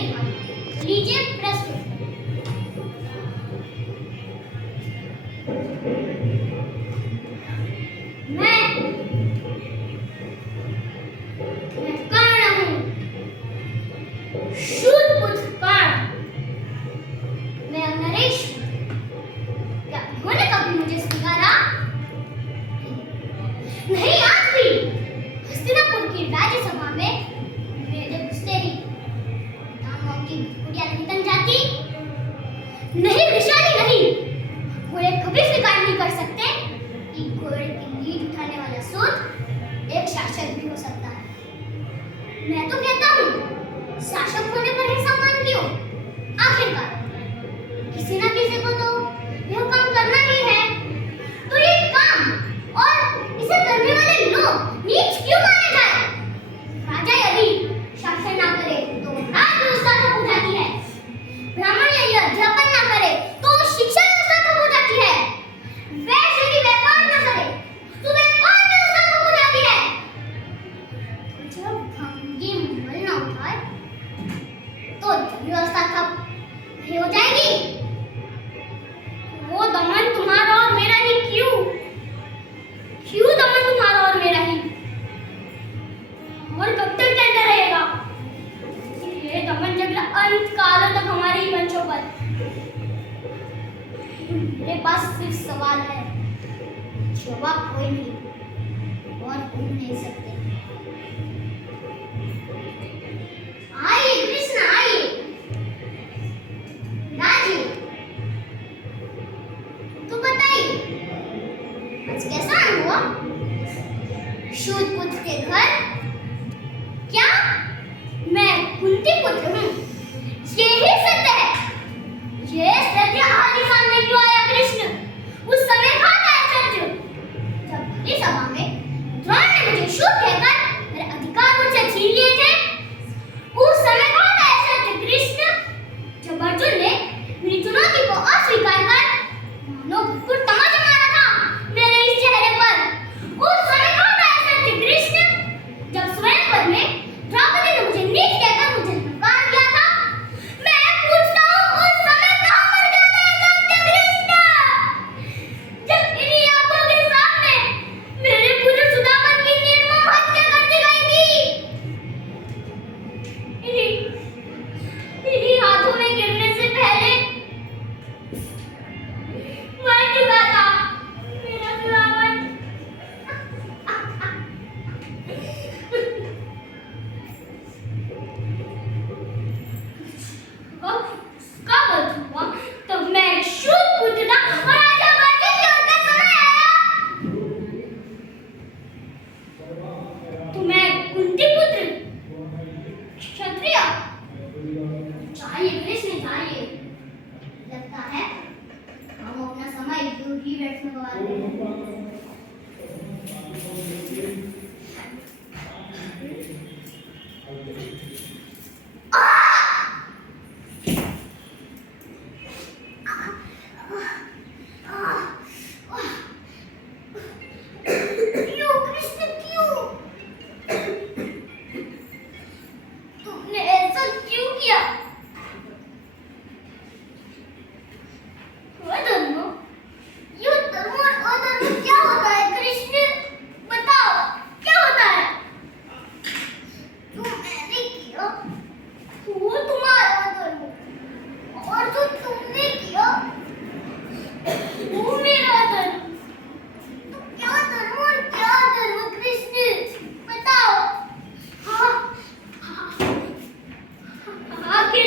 दिखाऊंगा। लीजिए प्रस्तुत। मैं कर्ण हूँ, शूरपुत्र कर्ण। मैं नरेश हूँ। क्या उन्होंने कभी मुझे स्वीकारा? नहीं, आज भी हस्तिनापुर की राज्यसभा में मेरे घुसते ही दानवों की गुड़िया नहीं बन जाती। नहीं वैशाली, नहीं, घोड़े कभी स्वीकार नहीं कर सकते कि घोड़े की लीड उठाने वाला सूत एक शासक भी हो सकता है। मैं तो कहता हूँ शासक होने पर ही सम्मान क्यों? आखिरकार किसी न किसी को तो यह काम करना ही है। तो ये काम और इसे करने वाले लोग नीच क्यों माने जाए? राजा यदि शासन ना करे तो राज व्यवस्था ठप हो जाती है। ब्राह्मण यदि अध्यापन ना करे तो शिक्षा व्यवस्था ठप हो जाती है। वैश्य यदि व्यापार ना करे तो व्यापार व्यवस्था ठप हो जाती है। जब भंगी मल ना उठाए तो व्यवस्था ठप नहीं हो जाएगी। वो दमन तुम्हारा और मेरा ही क्यों? क्यों दमन तुम्हारा और मेरा ही? और कब तक चलता रहेगा ये दमन झगड़ा? अंत कालों तक हमारे ही मंचों पर। मेरे पास सिर्फ सवाल है, जवाब कोई नहीं और पूछ नहीं सकते। आइए कृष्ण, आइए, राजी तो बताइए आज कैसा हुआ? शूरपुत्र के घर? क्या मैं कुंती पुत्र हूँ? यही सत्य है। ये सत्य आज ही सामने क्यों आया कृष्ण? उस समय कहा था सत्य जब भली सभा में द्रोण ने मुझे शूर कहकर मेरे अधिकार मुझसे छीन लिए थे। उस समय कहा था सत्य कृष्ण जब अर्जुन ने मेरी चुनौती को अस्वीकार कर मानो भरपूर तमाचा मारा था मेरे इस चेहरे पर। उस समय कहा था सत्य कृष्ण जब स्वयंवर में द्रौपदी ने मुझे नीच कहकर मुझे नकार दिया था। मैं पूछता हूँ उस समय कहाँ मर गया था सत्य कृष्ण जब इन्हीं आंखों के सामने मेरे पुत्र सुदामन की निर्मम हत्या कर दी गई थी। इन्हीं हाथों में गिरने से पहले मर चुका था मेरा सुदामन। कब हुआ तब मैं शूरपुत्र था और आज अर्जुन की ओर का समय आया। तो मैं कुंती पुत्र क्षत्रिय? चाहिए कृष्ण चाहिए। लगता है हम अपना समय यूं ही बैठने को वाले हैं। क्यों कृष्ण क्यों? तुमने ऐसा क्यों किया? अधर्म? ये धर्म और अधर्म क्या होता है कृष्ण? बताओ क्या होता है? जो मैंने किया वो तुम्हारा धर्म और जो तुमने किया वो मेरा धर्म। तो क्या धर्म और क्या धर्म कृष्ण? बताओ। हाँ, आखिर